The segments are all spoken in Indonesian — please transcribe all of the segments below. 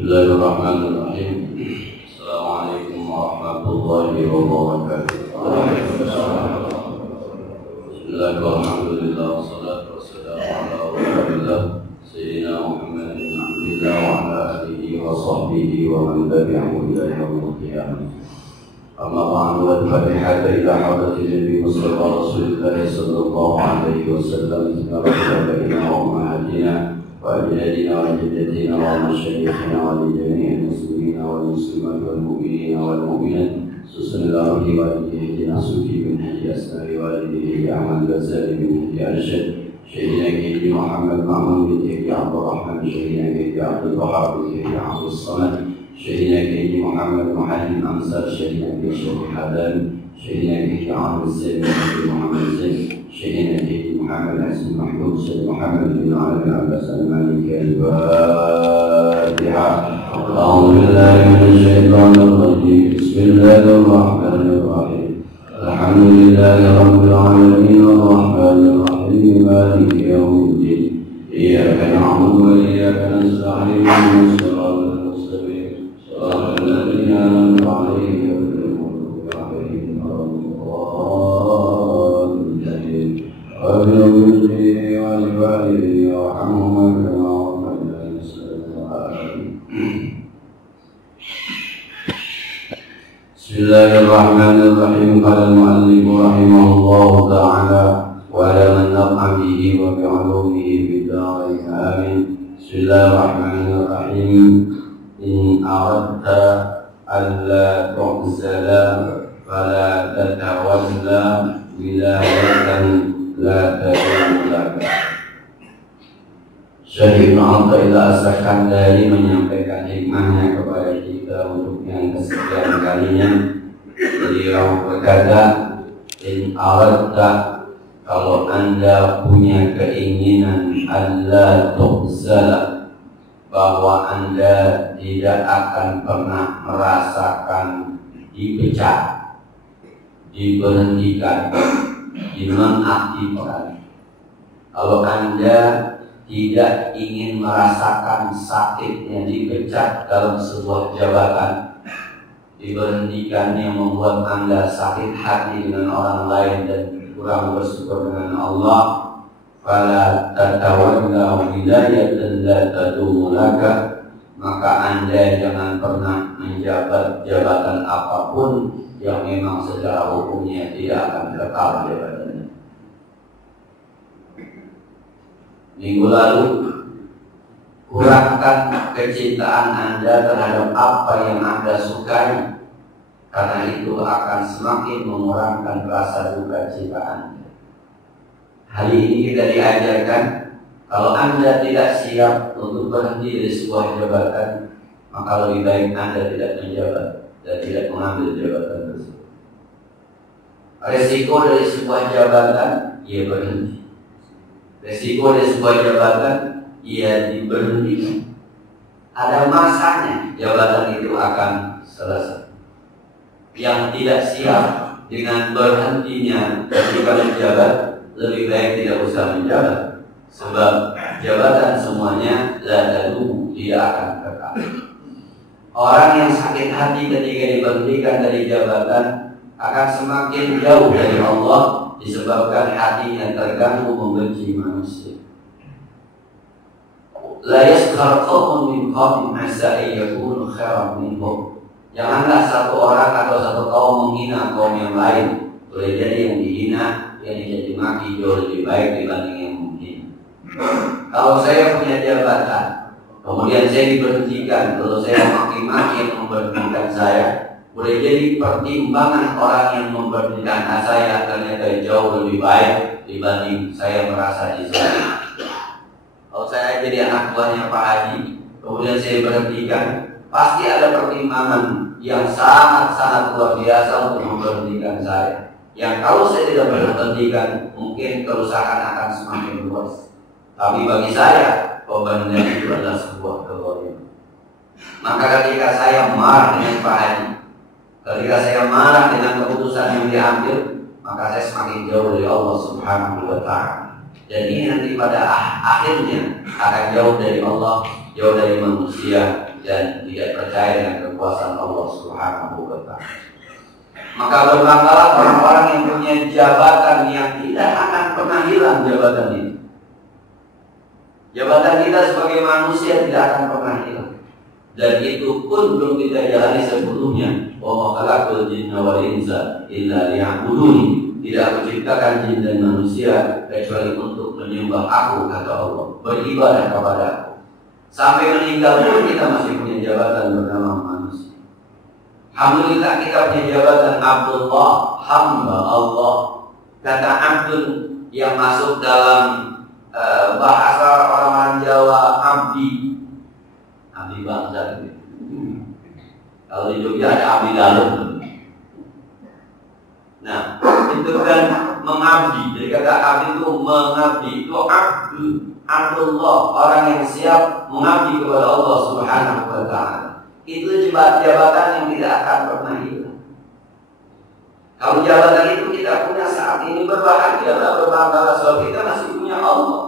Bismillahirrahmanirrahim. Assalamualaikum warahmatullahi wabarakatuh. Bismillahirrahmanirrahim. Wassalatu wassalamu ala rasulillah Sayyidina Muhammadin abdillah wa ala alihi wa sahbihi wa man tabi'ahu ila yaumil qiyamah. Amma ba'du, wal fatihata ila hadratin Nabi Mustafa Rasulullah sallallahu alaihi wasallam wa ummahatina وأجدادنا وجدتنا ومشايخنا ولجميع المسلمين والمسلمات والمؤمنين والمؤمنات سبحان الله وبحمده اهدنا سبحي من هدي أسماء والده أعمال غزالي من هدي أرشد شهدنا كيدي محمد معمون من هدي عبد الرحمن شهدنا كيدي عبد الوهاب من هدي عبد الصمد شهدنا كيدي محمد محمد أنصار شهدنا كيدي شيخ حدان شهدنا كيدي عمرو الزين من هدي محمد زين شهدنا كيدي محمد حسن محمود سيد محمد بن علي عباس المالك الفاتحة. أعوذ بالله من الشيطان الرجيم. بسم الله الرحمن الرحيم. الحمد لله رب العالمين الرحمن الرحيم مالك يوم الدين. إياك نعبد وإياك نستعين اهدنا الصراط المستقيم صراط الذين أنعمت عليهم غير المغضوب عليهم ولا الضالين. رب اغفر لي ولوالدي وارحمهما كما ربياني صغيرا. بسم الله الرحمن الرحيم. قال المؤلف رحمه الله تعالى وعلى من نفع به وبعلومه في الدارين آمين. بسم الله الرحمن الرحيم. إن أردت ألا تعزل فلا تتولى ولاية لا تدوم لك. Syekh Ibnu Athaillah As-Sakandari menyampaikan hikmahnya kepada kita untuk yang kesekian kalinya. Beliau berkata, in aradta, kalau anda punya keinginan Allah tu'zala, bahwa anda tidak akan pernah merasakan dipecat, diberhentikan, dinonaktifkan. Kalau anda tidak ingin merasakan sakitnya dipecat dalam sebuah jabatan, diberhentikan yang membuat anda sakit hati dengan orang lain dan kurang bersyukur dengan Allah, fala tatawalla wilayatan la tadumu laka, maka anda jangan pernah menjabat jabatan apapun yang memang secara hukumnya tidak akan kekal jabatannya. Minggu lalu, kurangkan kecintaan anda terhadap apa yang anda sukai, karena itu akan semakin mengurangkan rasa duka cita anda. Hari ini kita diajarkan, kalau anda tidak siap untuk berhenti dari sebuah jabatan, maka lebih baik anda tidak menjabat dan tidak mengambil jabatan tersebut. Resiko dari sebuah jabatan, ia berhenti. Resiko dari sebuah jabatan, ia diberhentikan. Ada masanya jabatan itu akan selesai. Yang tidak siap dengan berhentinya ketika menjabat, lebih baik tidak usah menjabat. Sebab jabatan semuanya la tadumu, tidak akan kekal. Orang yang sakit hati ketika diberhentikan dari jabatan akan semakin jauh dari Allah, disebabkan hatinya terganggu membenci manusia. La yaskhar qaumun min qaumin asa yakunu khairan minhum. Janganlah satu orang atau satu kaum menghina kaum yang lain. Boleh jadi yang dihina, yang dicaci maki jauh lebih baik dibanding yang menghina. Kalau saya punya jabatan, kemudian saya diberhentikan, kalau saya maki-maki yang memberhentikan saya, boleh jadi pertimbangan orang yang memberhentikan saya ternyata jauh lebih baik dibanding saya merasa dizalimi. Kalau saya jadi anak buahnya Pak Haji, kemudian saya berhentikan, pasti ada pertimbangan yang sangat-sangat luar biasa untuk memberhentikan saya. Yang kalau saya tidak berhentikan, mungkin kerusakan akan semakin luas. Tapi bagi saya, pembandingan itu adalah sebuah kezaliman. Maka ketika saya marah dengan Pak Haji, ketika saya marah dengan keputusan yang diambil, maka saya semakin jauh dari Allah Subhanahu wa Ta'ala. Dan ini nanti pada akhirnya akan jauh dari Allah, jauh dari manusia, dan tidak percaya dengan kekuasaan Allah Subhanahu wa Ta'ala. Maka berbanggalah orang-orang yang punya jabatan yang tidak akan pernah hilang jabatan ini. Jabatan kita sebagai manusia tidak akan pernah hilang. Dan itu pun belum kita jalani sebelumnya. Wa ma khalaqtul jinna wal insa illa liya'buduni. Tidak aku ciptakan jin dan manusia kecuali untuk menyembah aku, kata Allah, beribadah kepada aku. Sampai meninggal pun kita masih punya jabatan bernama manusia. Alhamdulillah kita punya jabatan Abdullah, hamba Allah. Kata Abdul yang masuk dalam bahasa orang-orang Jawa, abdi bangsa. Kalau di Jogja ada abdi dalam. Nah, itu kan mengabdi. Jadi kata abdi itu mengabdi. Itu Abdullah, orang yang siap mengabdi kepada Allah Subhanahu wa Ta'ala. Itu jabatan yang tidak akan pernah hilang. Kalau jabatan itu kita punya saat ini, berbahagialah, berbanggalah, sebab kita masih punya Allah.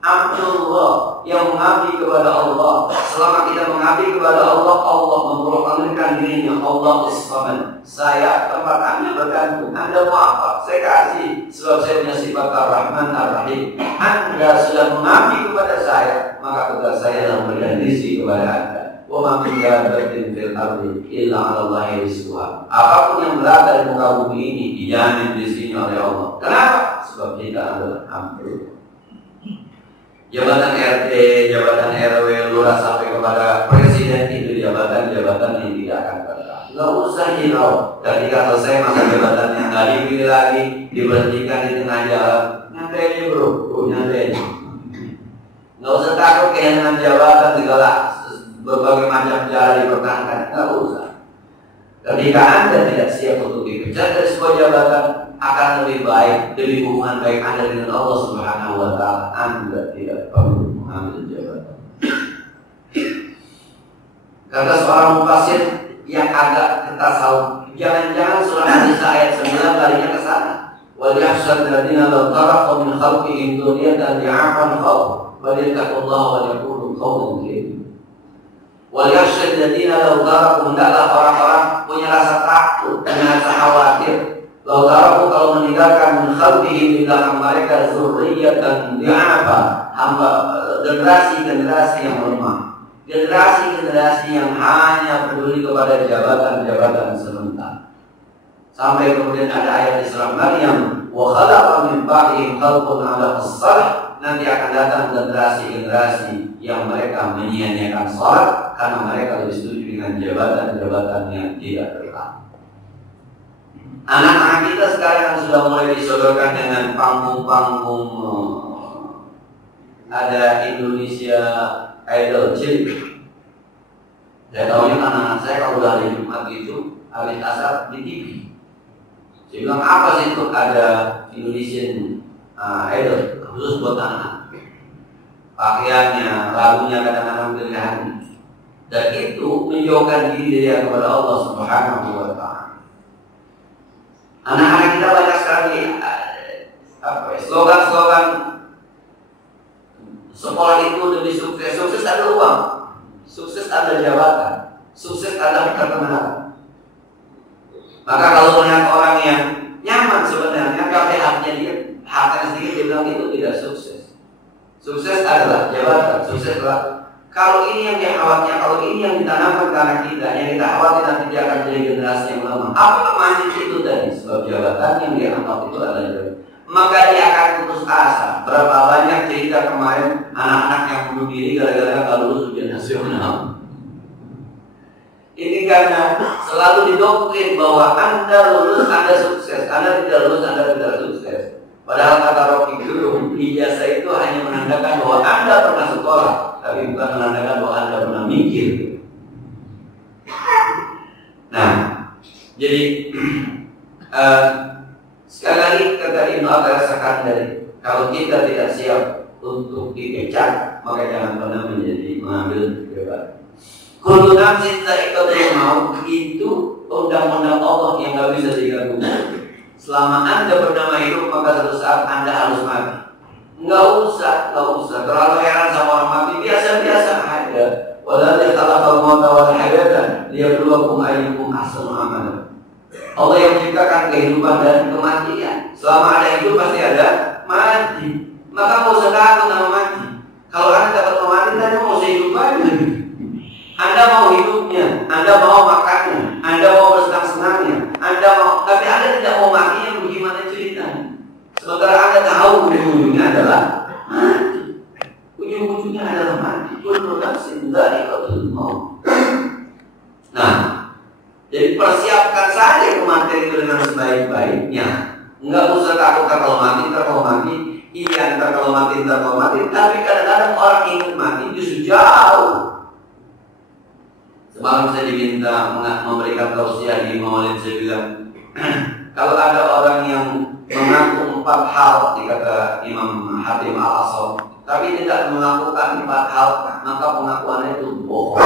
Abdullah yang mengabdi kepada Allah. Selama kita mengabdi kepada Allah, Allah memproklamirkan dirinya Allah As-Samad. Saya tempat Anda bergantung. Anda mau apa? Saya kasih, sebab saya punya sifat Ar-Rahman Ar-Rahim. Anda sudah mengabdi kepada saya, maka tugas saya adalah memberikan rizki kepada Anda. Wa ma min dabbatin fil ardi illa 'ala Allahi rizquha. Apapun yang berada di muka bumi ini dijamin rizkinya oleh Allah. Kenapa? Sebab kita adalah Abdullah. Jabatan RT, jabatan RW, lurah sampai kepada presiden itu jabatan-jabatan yang tidak akan pernah. Nggak usah hirau. Ketika selesai masa jabatannya nggak dipilih lagi, diberhentikan di tengah jalan, nyantai aja bro, nyantai aja. Nggak usah takut kehilangan jabatan segala berbagai macam cara dipertahankan, nggak usah. Ketika Anda tidak siap untuk dipecat dari sebuah jabatan, akan lebih baik, lebih hubungan baik Anda dengan Allah Subhanahu wa Ta'ala. Anda tidak perlu mengambil jabatan. Kata seorang mufasir yang agak ketasawuf, jangan-jangan surah An-Nisa ayat 9 larinya ke sana. Wal yahsyad alladziina law taraku min khalqihim dzurriyyatan di'afan khawf wa yattaqullaha wa yaqulu qawlan sadida. Wal yahsyad alladziina law taraku, hendaklah orang-orang punya rasa takut, punya rasa khawatir. Law taraku, kalau meninggalkan min khalqihim di belakang mereka dzurriyyatan di'afan, hamba generasi-generasi yang lemah, generasi-generasi yang hanya peduli kepada jabatan-jabatan sementara. Sampai kemudian ada ayat di surah Maryam, wa khalaqa min ba'dihim khalqun 'ala as-salah, nanti akan datang generasi-generasi yang mereka menyia-nyiakan salat karena mereka lebih setuju dengan jabatan-jabatan yang tidak berkah. Anak-anak kita sekarang sudah mulai disodorkan dengan panggung-panggung, ada Indonesia Idol cilik. Saya tahunya anak-anak saya kalau hari Jumat itu habis asar di TV. Saya bilang apa sih itu, ada Indonesian Idol khusus buat anak. Pakaiannya, lagunya kadang-kadang pilihan, dan itu menjauhkan diri dia kepada Allah Subhanahu wa Ta'ala. Anak-anak kita banyak sekali slogan-slogan sekolah itu demi sukses. Sukses ada uang, sukses ada jabatan, sukses ada ketenaran. Maka kalau melihat orang yang nyaman sebenarnya, tapi haknya dia, haknya sedikit, dia bilang itu tidak sukses. Sukses adalah jabatan, sukses adalah, kalau ini yang dia khawatirkan, kalau ini yang ditanamkan ke anak kita, yang kita khawatir nanti dia akan jadi generasi yang lemah. Apa kemarin itu tadi? Sebab jabatan yang dia anggap itu adalah jabatan, maka dia akan putus asa. Berapa banyak cerita kemarin anak-anak yang bunuh diri gara-gara nggak lulus ujian nasional. Ini karena selalu didoktrin bahwa Anda lulus, Anda sukses, Anda tidak lulus, Anda tidak sukses. Padahal kata Rocky Gerung, ijazah itu hanya menandakan bahwa Anda pernah sekolah, tapi bukan menandakan bahwa Anda pernah mikir. Nah, jadi sekali lagi kata Ibnu Abbas Sakandari, kalau kita tidak siap untuk dikejar, maka jangan pernah mengambil bebas. Kullu nafsin dha'iqatul maut itu undang-undang Allah yang nggak bisa diganggu. Selama Anda bernama hidup, maka suatu saat Anda harus mati. Nggak usah terlalu heran sama orang mati, biasa-biasa aja. Walladzi khalaqal mauta wal hayata liyabluwakum ayyukum ahsanu amala. Allah yang menciptakan kehidupan dan kematian. Selama ada hidup pasti ada mati. Maka mau usah takut sama mati. Kalau Anda takut mati, Anda mau hidup aja. Anda mau hidupnya, Anda mau makannya, Anda mau bersenang-senangnya, Anda mau, tapi Anda tidak mau makinya, bagaimana ceritanya? Sementara Anda tahu ujung-ujungnya adalah mati. Ujung-ujungnya adalah mati. Kullu nafsin dha'iqatul maut. Nah, jadi persiapkan saja kematian itu dengan sebaik-baiknya. Enggak usah takut kalau mati, iya kalau mati. Tapi kadang-kadang orang ingin mati justru jauh. Semalam saya diminta memberikan tausiah di Maulid, saya bilang kalau ada orang yang mengaku 4 hal, dikata Imam Hatim Al-Asam, tapi tidak melakukan 4 hal, maka pengakuannya itu bohong.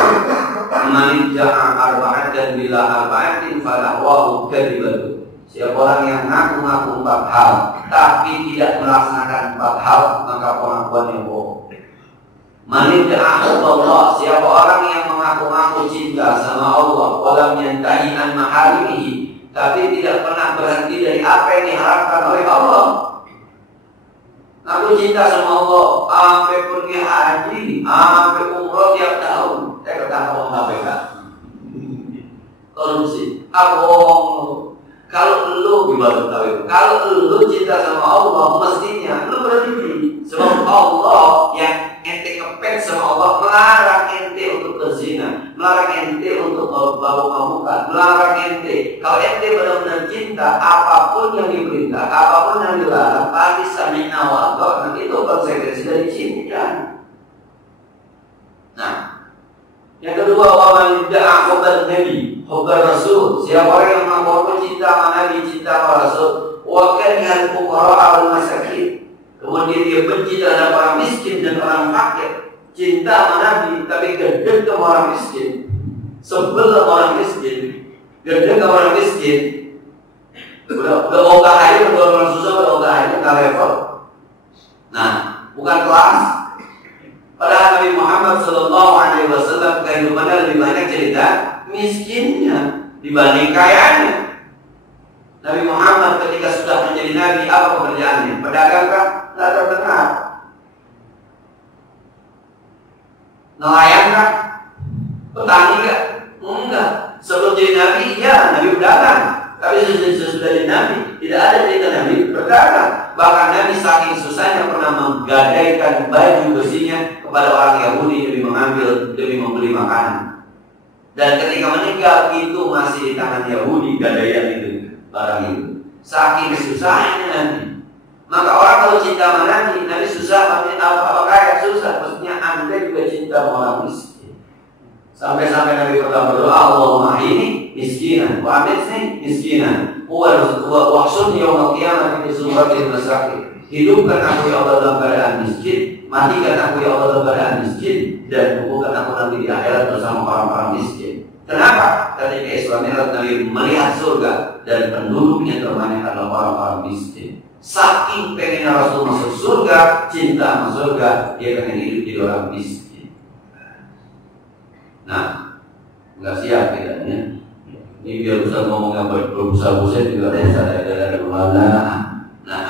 Man ja'a arba'atan bila arba'atin falahu kadzibun. Siapa orang yang ngaku-ngaku 4 hal tapi tidak melaksanakan 4 hal, maka pengakuannya bohong. Man ja'a Allah, siapa orang yang mengaku-ngaku cinta sama Allah, walam yantahi an maharimihi, tapi tidak pernah berhenti dari apa yang diharapkan oleh Allah. Aku cinta sama Allah, sampai pergi haji, sampai umroh tiap tahun. Saya ketangkap sama KPK. Korupsi, bohong. Kalau lu gimana tahu? Kalau lu cinta sama Allah, mestinya lu berhenti. Sebab Allah yang ente ngepet sama Allah melarang ente untuk berzina, melarang ente untuk mabuk-mabukan, melarang ente. Kalau ente benar-benar cinta, apapun yang diperintah, apapun yang dilarang, pasti sami'na wa ata'na, itu konsekuensi dari cinta. Nah, yang kedua, wa man da'a hubban nabi, hubban rasul. Siapa orang yang mengaku cinta sama Nabi, cinta sama Rasul, wa karihal fuqara wal masakin. Kemudian dia benci terhadap orang miskin dan orang fakir. Cinta sama Nabi tapi gedek ke orang miskin, sebel ke orang miskin, gedek ke orang miskin. Udah ogah aja, udah orang susah, udah ogah aja, nggak level. Nah, bukan kelas. Padahal Nabi Muhammad SAW kehidupannya lebih banyak cerita miskinnya dibanding kayanya. Nabi Muhammad ketika sudah menjadi Nabi, apa pekerjaannya? Pedagang kah? Tidak terdengar. Nelayan kah? Petani kah? Enggak. Sebelum jadi Nabi, iya, Nabi pedagang. Tapi sesudah jadi Nabi, tidak ada cerita Nabi berdagang. Bahkan Nabi saking susahnya pernah menggadaikan baju besinya kepada orang Yahudi demi membeli makanan. Dan ketika meninggal itu masih di tangan Yahudi gadaian itu, barang itu. Saking susahnya Nabi. Maka orang kalau cinta sama Nabi susah, apa kaya susah. Maksudnya Anda juga cinta sama orang miskin. Sampai-sampai Nabi pernah berdoa, Allahumma ini miskinan, wa amitni miskinan, wa ahsun yaumil qiyamah fi suratil masakin. Hidupkan aku ya Allah dalam keadaan miskin, matikan aku ya Allah dalam keadaan miskin, dan kuburkan aku nanti di akhirat bersama orang-orang miskin. Kenapa? Ketika Islam Nabi melihat surga dan penduduknya terbanyak adalah orang-orang miskin. Saking pengennya Rasul masuk surga, cinta masuk surga, dia pengen hidup di orang miskin. Nah, nggak siap kita ya. Ini biar Ustaz ngomongnya berusaha-usaha juga bisa dari mana. Nah,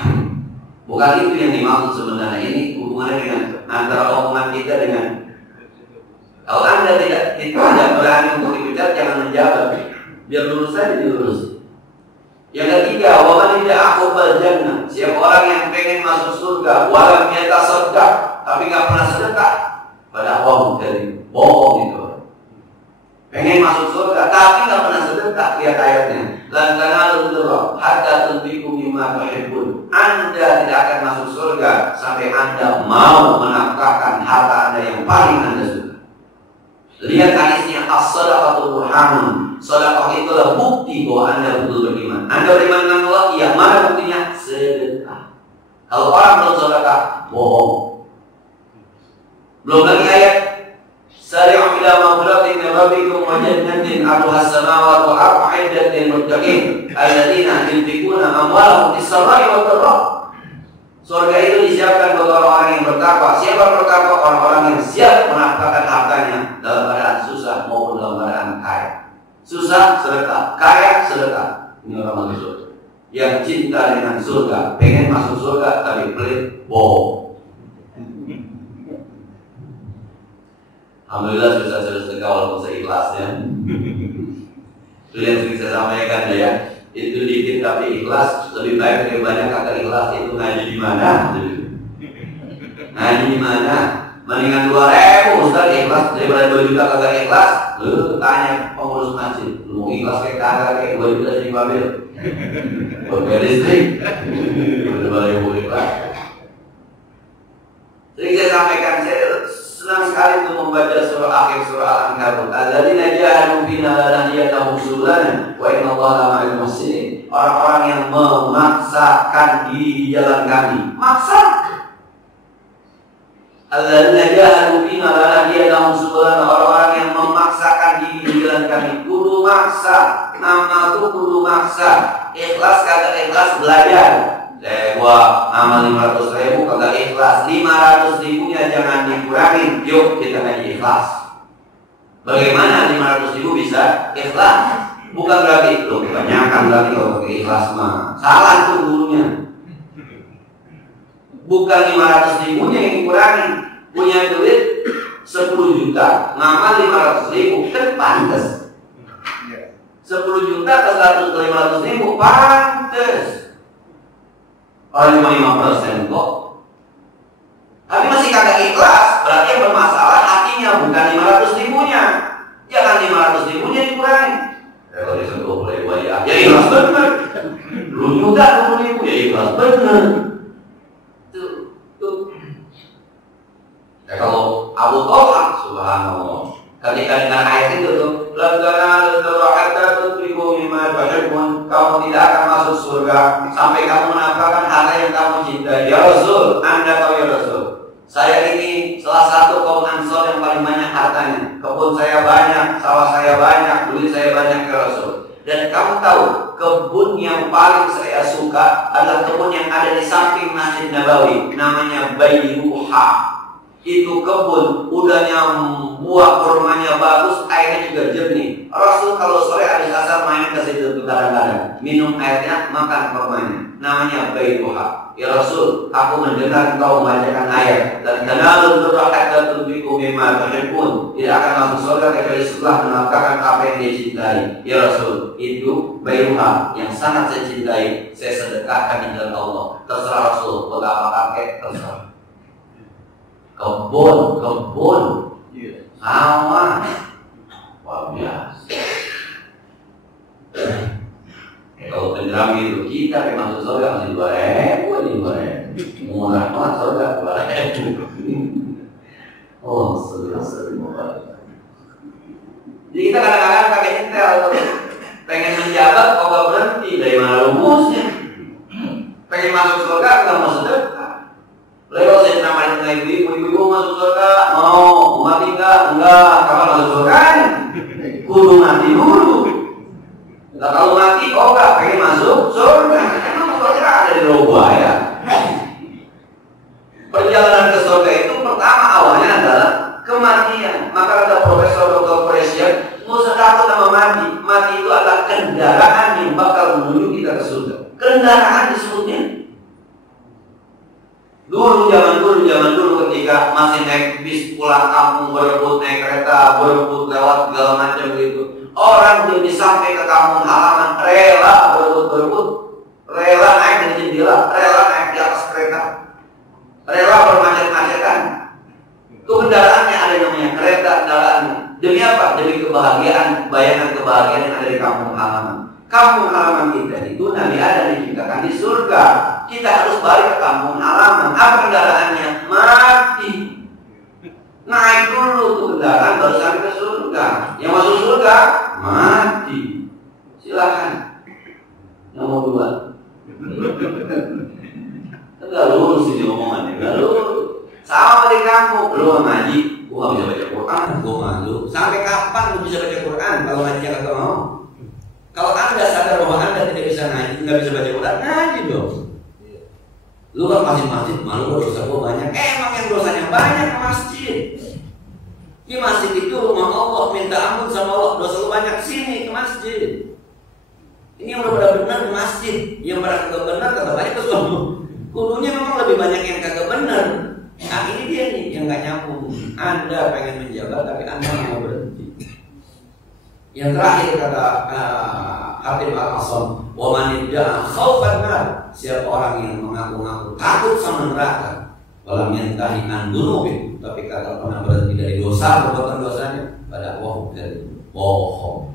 bukan itu yang dimaksud sebenarnya. Ini hubungannya dengan antara omongan kita dengan. Kalau Anda tidak berani untuk dipecat, jangan menjawab. Biar lurus saja dilurus. Yang ketiga, wa man ya'qubal jannah. Siapa orang yang pengen masuk surga, walam yatasaddaq, tapi enggak pernah sedekah, padahal dari bohong itu. Pengen masuk surga tapi enggak pernah sedekah, lihat ayatnya. Lan tanalul birra hatta tunfiqu mimma tuhibbun. Anda tidak akan masuk surga sampai Anda mau menafkahkan harta Anda yang paling Anda suka. Lihat hadisnya, as-sadaqatu burhanun. Sedekah itulah bukti bahwa Anda betul beriman. Anda beriman dengan Allah, iya. Mana buktinya? Sedekah. Kalau orang belum sedekah, bohong. Belum lagi ayat sari'u ila maghfiratin min rabbikum wa jannatin 'arduha as-samawati wal ardu 'iddat lil muttaqin alladziina yunfiquna amwalahum bis-sarra'i wad dharra. Surga itu disiapkan buat orang-orang yang bertakwa. Siapa bertakwa? Orang-orang yang siap menafkahkan hartanya dalam keadaan susah maupun dalam keadaan kaya. Susah sedekah, kaya sedekah. Ini orang masuk surga. Yang cinta dengan surga, pengen masuk surga tapi pelit, bohong. Alhamdulillah bisa sedekah walaupun seikhlasnya. Itu yang sering saya sampaikan ya. Itu dikit tapi ikhlas lebih baik lebih banyak kagak ikhlas. Itu ngaji di mana? Ngaji di mana? Mendingan 2.000 Ustaz ikhlas daripada 2 juta kagak ikhlas. Lu tanya pengurus masjid, lu mau ikhlas kayak kagak kayak 2 juta di mobil. Pakai listrik. Benar-benar yang ikhlas. Jadi saya sampaikan, saya senang sekali untuk membaca surah akhir surah Al-Ankabut. Alladzina jahadu fina lanahdiyannahum subulana wa innallaha lama'al muhsinin. Orang-orang yang memaksakan diri di jalan kami. Maksa. Alladzina jahadu fina lanahdiyannahum subulana. Orang-orang yang memaksakan diri di jalan kami. Kudu maksa. Nama itu kudu maksa. Ikhlas kagak ikhlas belajar. Gua amal 500.000 kagak ikhlas, 500.000-nya jangan dikurangin. Yuk kita ngaji ikhlas. Bagaimana 500.000 bisa ikhlas? Bukan berarti lo kebanyakan berarti kalau pakai ikhlas mah salah tuh gurunya. Bukan 500.000-nya yang dikurangin. Punya duit 10 juta, ngamal 500.000 kan pantas. 10 juta ke 100.000 pantas. Orang cuma 5% kok. Tapi masih kagak ikhlas. Berarti yang bermasalah hatinya, bukan 500.000-nya. Jangan 500.000-nya dikurangi. Kalau disentuh oleh wajah, ya ikhlas bener. Lu juga 20.000, ya ikhlas bener. Tuh. Ya kalau Abu Talha, subhanallah, ketika dengan ayat itu tuh, kamu tidak akan masuk surga sampai kamu menafkahkan harta yang kamu cintai. Ya Rasul, Anda tahu ya Rasul, saya ini salah satu kaum Ansor yang paling banyak hartanya. Kebun saya banyak, sawah saya banyak, duit saya banyak ya Rasul. Dan kamu tahu, kebun yang paling saya suka adalah kebun yang ada di samping Masjid Nabawi, namanya Bayruha. Itu kebun, udahnya buah kurmanya bagus, airnya juga jernih. Rasul kalau sore habis asar main ke situ kadang-kadang, minum airnya, makan kurmanya. Namanya Bayruha. Ya Rasul, aku mendengar engkau membacakan ayat dan tanalul birra hatta tunfiqu mimma tuhibbun. Tidak akan masuk surga kecuali setelah menafkahkan apa yang dia cintai. Ya Rasul, itu Bayruha yang sangat saya cintai, saya sedekahkan di jalan Allah. Terserah Rasul, buat apa pakai terserah. Kebun, sawah, wah biasa. Kalau penjeram itu kita yang masuk surga masih 2.000, murah banget surga 2.000. Oh, sering banget. Jadi kita kadang-kadang pakai intel, pengen menjabat kok gak berhenti, dari mana rumusnya? Pengen masuk surga nggak mau sedekah. Lewat saya ceramah dengan ibu-ibu masuk surga, mau mati enggak? Kapan masuk surga? Kudu mati dulu. Enggak kalau mati, enggak pengen masuk surga. Emang surga ada di Roba ya. Perjalanan ke surga itu pertama awalnya adalah kematian. Maka ada Profesor Dr. Presiden, nggak usah takut sama mati. Mati itu adalah kendaraan yang bakal menuju kita ke surga. Kendaraan disebutnya. Dulu zaman dulu ketika masih naik bis pulang kampung, berebut naik kereta, berebut lewat segala macam gitu. Orang demi sampai ke kampung halaman rela berebut, rela naik dari jendela, rela naik di atas kereta, rela bermacet-macetan. Itu kendaraannya ada yang namanya kereta kendaraannya. Demi apa? Demi kebahagiaan, bayangan kebahagiaan yang ada di kampung halaman. Kampung halaman kita itu Nabi Adam diciptakan di surga. Kita harus balik ke kampung halaman. Apa kendaraannya? Mati. Naik dulu tuh kendaraan baru sampai ke surga. Yang masuk surga mati. Silakan. Yang mau duluan? Enggak lurus ini omongannya. Enggak lurus. Sama di kamu, lu ngaji, gua nggak bisa baca Quran, gua malu. Sampai kapan lu bisa baca Quran kalau ngaji kagak mau? Kalau Anda sadar bahwa Anda tidak bisa ngaji, nggak bisa baca Quran, ngaji dong. Lu kan masjid-masjid, malu dosa gua banyak. Emang yang dosanya banyak ke masjid. Di masjid itu rumah Allah, minta ampun sama Allah, dosa lu banyak, sini ke masjid. Ini yang udah benar di masjid, yang kagak benar kagak banyak ke sono. Kudunya memang lebih banyak yang kagak benar. Nah ini dia nih yang gak nyambung. Anda pengen menjabat tapi Anda mau berhenti. Yang terakhir kata Habib Al-Asam, wa man idda'a khaufan nar, siapa orang yang mengaku-ngaku takut sama neraka, walam yantahi an dunubi, tapi kagak pernah berhenti dari dosa, perbuatan dosanya, pada bohong.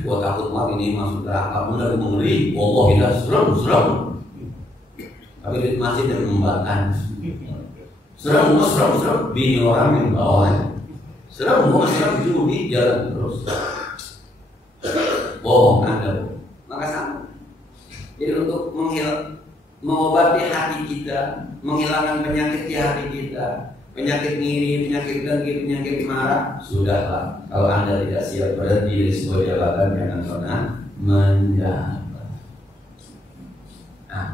Gua takut mati ini masuk neraka, benar mengeri, Allah tidak serem. Tapi di masjid yang membakar, serem, bini orang yang bawahnya, serem juga di jalan terus. Bohong Anda, maka sama. Jadi untuk mengobati hati kita, menghilangkan penyakit di hati kita, penyakit ngiri, penyakit dengki, penyakit marah, sudahlah. Kalau Anda tidak siap berhenti dari sebuah jabatan, jangan pernah menjabat. Nah,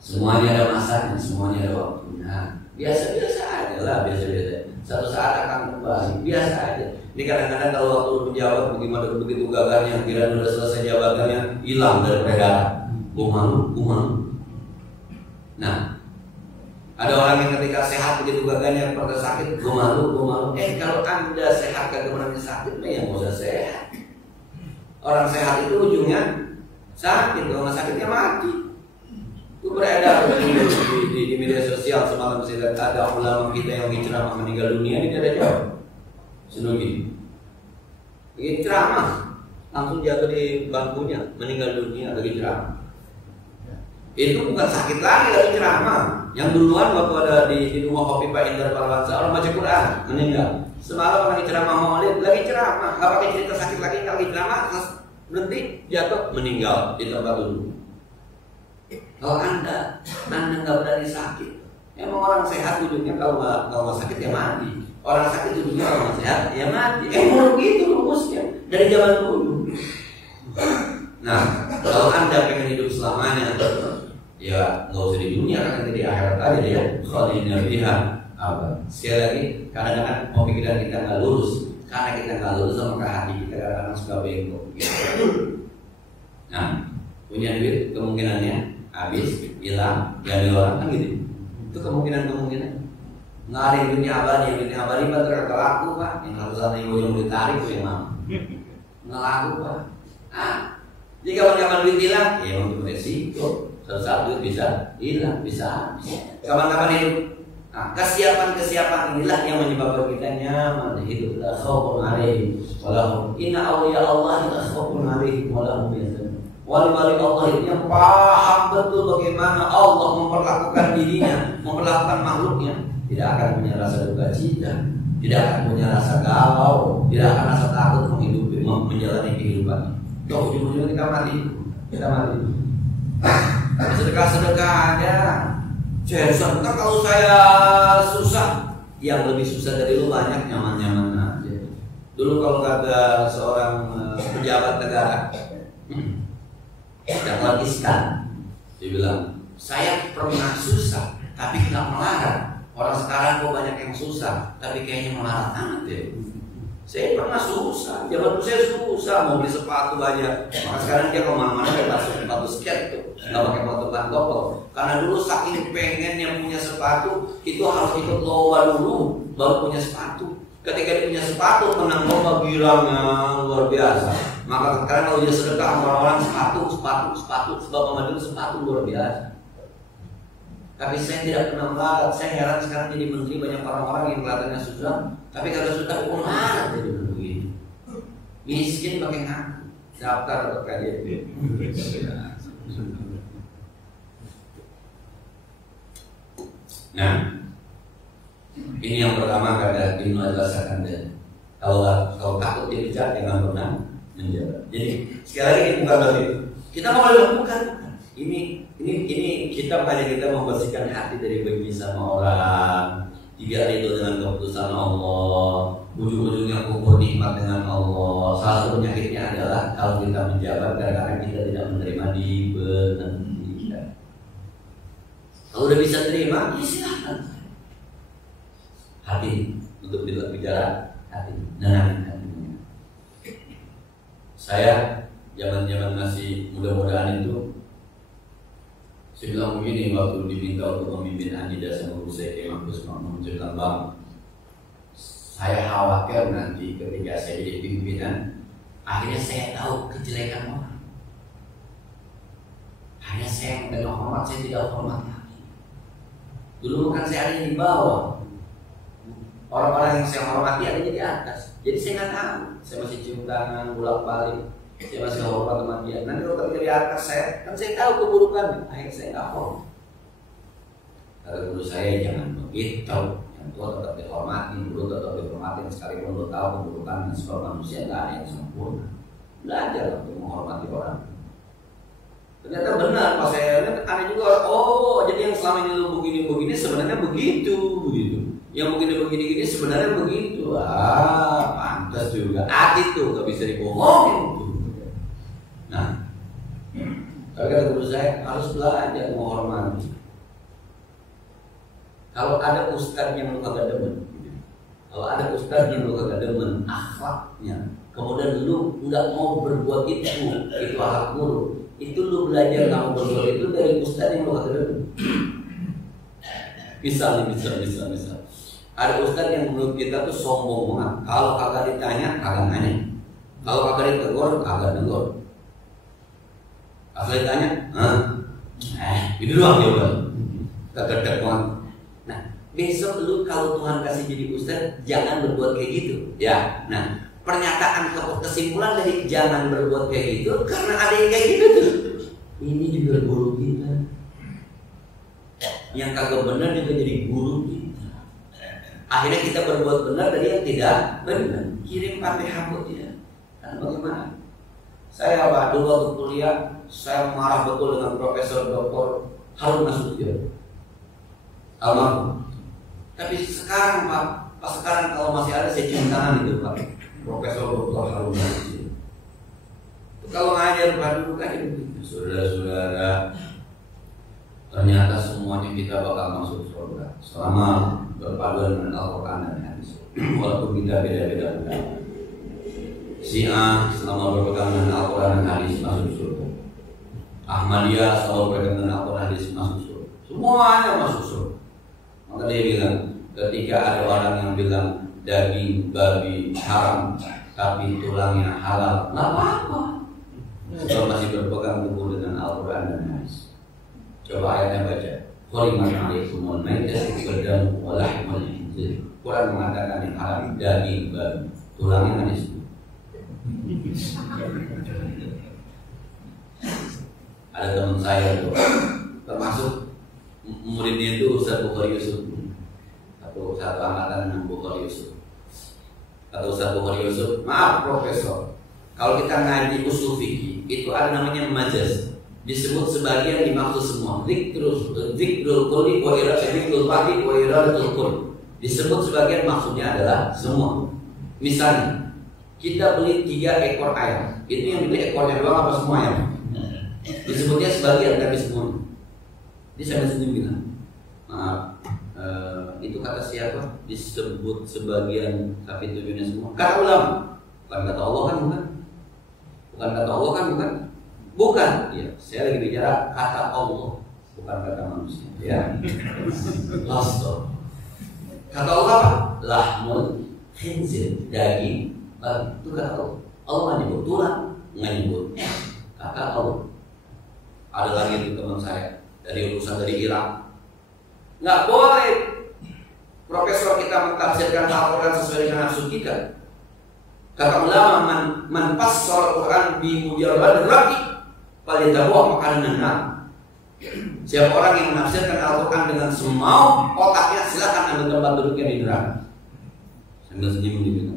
semuanya ada masanya, semuanya ada waktunya. Biasa-biasa aja lah, biasa-biasa. Satu saat akan kembali, biasa aja. Ini kadang-kadang kalau waktu menjabat begitu gagalnya, kira udah selesai jabatannya, hilang dari peredaran. Gua malu. Nah, ada orang yang ketika sehat begitu gagalnya pernah sakit, gua malu. Kalau Anda sehat kagak pernah sakit, yang nggak usah sehat. Orang sehat itu ujungnya sakit, kalau nggak sakitnya mati. Itu beredar di media sosial semalam saya lihat ada ulama kita yang lagi ceramah meninggal dunia di daerah Jawa. Senungi. Lagi ceramah, langsung jatuh di bangkunya, meninggal dunia lagi ceramah. Itu bukan sakit lagi ceramah. Yang duluan waktu ada di rumah kopi Pak Indra Parwansa orang baca Quran meninggal. Semalam lagi ceramah Maulid, lagi ceramah, nggak pakai cerita sakit lagi, lagi ceramah terus berhenti jatuh meninggal di tempat dulu. Kalau Anda nggak berani sakit, emang orang sehat ujungnya kalau nggak sakit ya mati. Orang sakit ujungnya kalau nggak sehat ya mati. Emang begitu rumusnya dari zaman dulu. Nah, kalau Anda pengen hidup selamanya, ya nggak usah di dunia, kan nanti di akhirat aja deh ya. Khalidina fiha abad. Sekali lagi, kadang-kadang pemikiran kita nggak lurus, karena kita nggak lurus maka hati kita kadang-kadang suka bengkok. Nah, punya duit kemungkinannya habis, hilang, jadi orang kan gitu. Itu kemungkinan. Nggak ada yang dunia abadi bener nggak laku Pak. Yang ratusan ribu yang ditarik tuh yang mau. Nggak laku Pak. Jadi kapan-kapan duit hilang, ya untuk resiko. Suatu duit bisa hilang, bisa habis. Kapan-kapan hidup. Nah, kesiapan inilah yang menyebabkan kita nyaman hidup. La khaufun alaihim wa lahum. Inna awliya Allah la khaufun alaihim wa lahum yahzanun. Wali-wali Allah itu yang paham betul bagaimana Allah memperlakukan dirinya, memperlakukan makhluknya. Tidak akan punya rasa duka cita, tidak akan punya rasa galau, tidak akan rasa takut menjalani kehidupan. Toh ujung-ujungnya kita mati. Sedekah aja. Sedekah kalau saya susah, yang lebih susah dari lu banyak, nyaman-nyaman aja. Dulu kalau kata seorang pejabat negara, Dahlan Iskan, dia bilang, saya pernah susah, tapi nggak melarang. Orang sekarang kok banyak yang susah, tapi kayaknya melarang amat ya. Saya pernah susah, zaman dulu saya susah mau beli sepatu banyak. Maka sekarang dia kemana-mana pakai sepatu skate tuh, nggak pakai sepatu pantopel. Karena dulu saking pengennya punya sepatu, itu harus ikut lomba dulu, baru punya sepatu. Ketika dia punya sepatu, menang lomba girangnya luar biasa. Maka sekarang kalau dia sedekah orang-orang sepatu, sebab Muhammad itu sepatu luar biasa. Tapi saya tidak pernah melarat. Saya heran sekarang jadi menteri banyak orang-orang yang kelihatannya susah, tapi kalau susah pun melarat jadi begini. Miskin pakai ngaku, daftar atau KJP. Nah, ini yang pertama kata Ibnu Al-Sakandari. Kalau takut dipecat jangan pernah menjabat. Jadi sekali lagi bukan berarti kita nggak boleh bukan. Ini kita membersihkan hati dari benci sama orang, tidak ridho dengan keputusan Allah, ujung-ujungnya kufur nikmat dengan Allah. Salah satu penyakitnya adalah kalau kita menjabat karena kita tidak menerima diberhentikan. Kalau udah bisa terima, ya silahkan. Hati untuk bicara hati, nenangin hatinya. Saya zaman masih muda-mudaan itu, saya bilang begini waktu diminta untuk memimpin Anida sama guru saya Kiai Mahfuz Makmun, saya bilang, Bang, saya khawatir nanti ketika saya jadi pimpinan, akhirnya saya tahu kejelekan orang. Hanya saya yang penuh hormat, saya tidak hormat lagi. Dulu bukan saya ada di bawah, orang-orang yang saya hormati ada di atas. Jadi saya nggak tahu, saya masih cium tangan, bolak-balik. Saya masih hormat sama dia. Nanti kalau terjadi atas saya, kan saya tahu keburukan. Akhirnya saya nggak hormat. Kata guru saya, jangan begitu. Yang tua tetap dihormati, guru tetap dihormati. Sekalipun lo tahu keburukan dan sebab manusia nggak ada yang sempurna. Belajar untuk menghormati orang. Ternyata benar. Pas saya ada juga. Oh, jadi yang selama ini lo begini sebenarnya begitu. Yang begini sebenarnya begitu. Pantas juga. Hati tuh nggak bisa dibohongin. Nah, tapi kata guru saya harus belajar menghormati. Kalau ada ustadz yang lu kagak demen, akhlaknya, kemudian lu nggak mau berbuat itu akhlak buruk, itu lu belajar nggak mau berbuat itu dari ustadz yang lu kagak demen. Misal. Ada ustadz yang menurut kita tuh sombong banget. Kalau kagak ditanya, kagak nanya. Kalau kagak ditegur, kagak negur. Asal ditanya, itu doang jawaban. Kagak banget. Nah, besok lu kalau Tuhan kasih jadi ustaz, jangan berbuat kayak gitu. Ya. Nah, pernyataan kesimpulan dari jangan berbuat kayak gitu karena ada yang kayak gitu tuh. Ini juga guru kita. Yang kagak benar juga jadi guru kita. Akhirnya kita berbuat benar dari yang tidak benar. Kirim Fatihah buat dia. Dan bagaimana? Saya dulu waktu kuliah, saya marah betul dengan Profesor Dr. Harun Nasution, almarhum. Tapi sekarang pas sekarang kalau masih ada saya cium tangan itu Pak, Profesor Dr. Harun Nasution. Kalau ngajar dulu kan itu, saudara-saudara, ternyata semuanya kita bakal masuk surga selama berpaduan dengan Al-Quran dan Hadis. Walaupun kita beda-beda pendapat. Si A selama berpegang dengan Al-Quran dan Hadis masuk surga. Ahmadiyah selama berpegang dengan Al-Quran dan Hadis masuk surga. Semuanya masuk surga. Maka dia bilang, ketika ada orang yang bilang daging babi haram tapi tulangnya halal, nggak apa-apa. Sebab masih berpegang teguh dengan Al-Quran dan Hadis. Coba ayatnya baca. Hurimat alaikumul maitatu wad damu wa lahmul khinzir. Quran mengatakan yang haram daging babi, tulangnya manis. Ada teman saya tuh, termasuk muridnya itu Ustaz Bukhari Yusuf, atau satu angkatan dengan Bukhari Yusuf. Kata Ustaz Bukhari Yusuf, maaf Profesor, kalau kita ngaji usul fikih itu ada namanya majaz, disebut sebagian dimaksud semua. Zikrul kulli wa iradatul fardhi wa iradatul kull. Disebut sebagian maksudnya adalah semua. Misalnya kita beli 3 ekor ayam, itu yang dibeli ekornya doang apa semua ayam? Disebutnya sebagian tapi semua. Dia sampai senyum bilang, maaf, itu kata siapa? Disebut sebagian tapi tujuannya semua. Kata ulama, bukan kata Allah kan bukan? Bukan kata Allah kan bukan? Bukan. Ya, saya lagi bicara kata Allah, bukan kata manusia. Ya. Lasto. Kata Allah apa? Lahmul khinzir, daging. Itu kata Allah. Allah nggak nyebut tulang, nggak nyebut kata Allah. Ada lagi itu teman saya dari urusan dari Irak. Nggak boleh profesor kita mentafsirkan Al-Quran sesuai dengan nafsu kita. Kata ulama, man fassara Al-Quran bi mujarrad ra'i falyatabawwa maq'adahu nar. Siapa orang yang menafsirkan Al-Quran dengan semau otaknya, silakan ambil tempat duduknya di neraka. Sambil senyum gitu.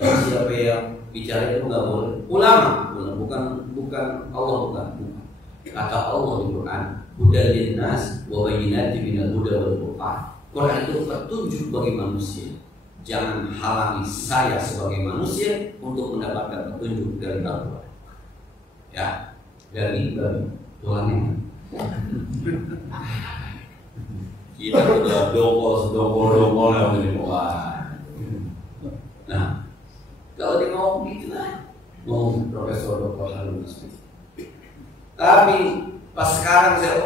Siapa yang bicara itu nggak boleh. Ulama, bukan Allah, bukan. Kata Allah di Quran, hudal linnas wa bayyinatin minal huda wal furqan. Quran itu petunjuk bagi manusia. Jangan halangi saya sebagai manusia untuk mendapatkan petunjuk dari Al-Quran. Ya, dari Tuhan. Kita sudah dongkol yang ini. Nah, kalau dia ngomong gitu lah, ngomong Profesor Dr. Harun Masihu. Tapi pas sekarang saya,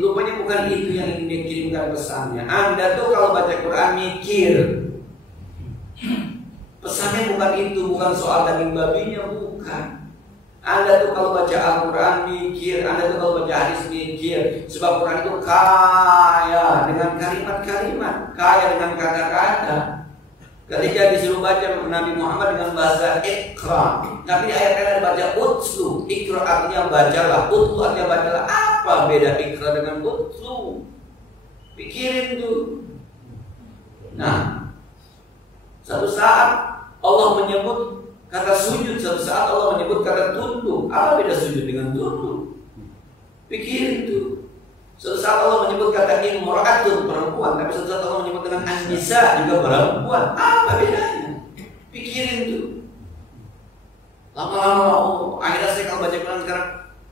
rupanya bukan itu yang ingin dia kirimkan pesannya. Anda tuh kalau baca Quran mikir. Pesannya bukan itu, bukan soal daging babinya, bukan. Anda tuh kalau baca Al-Quran mikir, Anda tuh kalau baca hadis mikir. Sebab Quran itu kaya dengan kalimat-kalimat, kaya dengan kata-kata. Ketika disuruh baca Nabi Muhammad dengan bahasa Iqra, tapi di ayat lain baca utlu. Iqra artinya bacalah, utlu artinya bacalah. Apa beda Iqra dengan utlu? Pikirin tuh. Nah, satu saat Allah menyebut kata sujud, satu saat Allah menyebut kata tunduk. Apa beda sujud dengan tunduk? Pikirin tuh. Suatu saat Allah menyebut kata imra'atun, perempuan, tapi suatu saat Allah menyebut dengan an-nisa, juga perempuan. Apa bedanya? Pikirin tuh. Lama-lama akhirnya saya kalau baca Quran sekarang,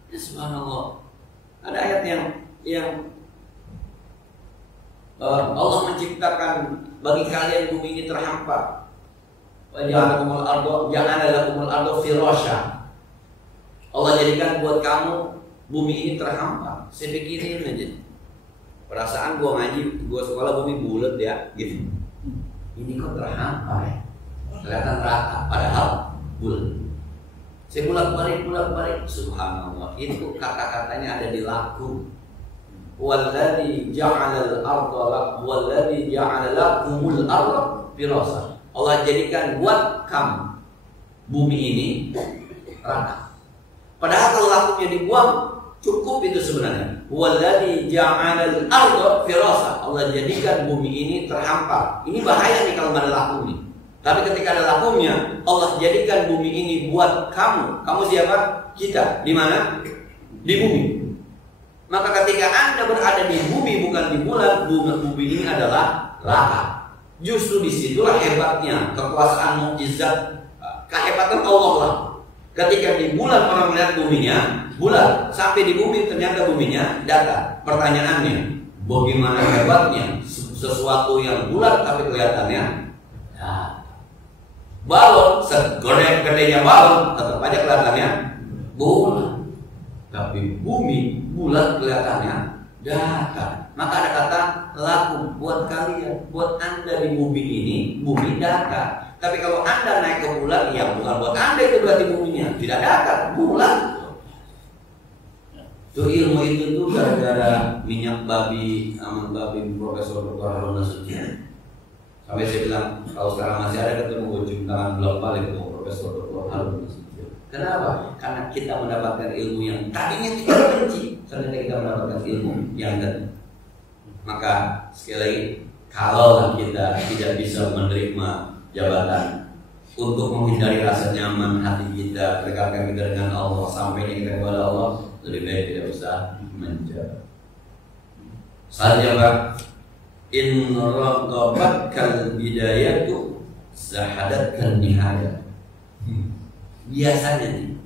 ya subhanallah. Ada ayat yang Allah menciptakan bagi kalian bumi ini terhampar. Ja'ala lakumul arda firasya. Allah jadikan buat kamu bumi ini terhampar. Saya pikirin aja. Perasaan gua ngaji, gua sekolah bumi bulat ya, gitu. Ini kok terhampar ya? Kelihatan rata, padahal bulat. Saya bolak-balik. Subhanallah. Itu kata-katanya ada di lakum. Walladzi ja'ala lakumul arda firasya. Allah jadikan buat kamu bumi ini rata. Padahal kalau lakumnya dibuang, cukup itu sebenarnya. Walladzi ja'alal arda firasya. Allah jadikan bumi ini terhampar. Ini bahaya nih kalau nggak ada lakumnya. Tapi ketika ada lakumnya, Allah jadikan bumi ini buat kamu. Kamu siapa? Kita. Di mana? Di bumi. Maka ketika Anda berada di bumi bukan di bulan, bumi ini adalah rata. Justru disitulah hebatnya kekuasaan mukjizat, kehebatan Allah lah. Ketika di bulan orang melihat buminya bulat, sampai di bumi ternyata buminya datar. Pertanyaannya, bagaimana hebatnya sesuatu yang bulat tapi kelihatannya datar? Balon segede-gedenya balon tetap aja kelihatannya bulat, tapi bumi bulat kelihatannya datar. Maka ada kata lakum buat kalian, buat Anda di bumi ini, bumi datar. Tapi kalau Anda naik ke bulan, ya bukan buat Anda itu berarti buminya tidak datar, bulan. Tuh ilmu itu tuh gara-gara minyak babi, aman babi Profesor Dr. Harun Masihu. Sampai saya bilang kalau sekarang masih ada ketemu gue cium tangan belum balik ke Profesor Dr. Harun Masihu. Kenapa? Karena kita mendapatkan ilmu yang tadinya kita benci, ternyata kita mendapatkan ilmu yang tadi. Maka sekali lagi, kalau kita tidak bisa menerima jabatan untuk menghindari rasa nyaman hati kita, dekatkan kita dengan Allah, sampainya kita kepada Allah, lebih baik tidak usah menjabat. Saja Pak, in raqabatkal bidayatu zahadatkal nihayah. Biasanya nih,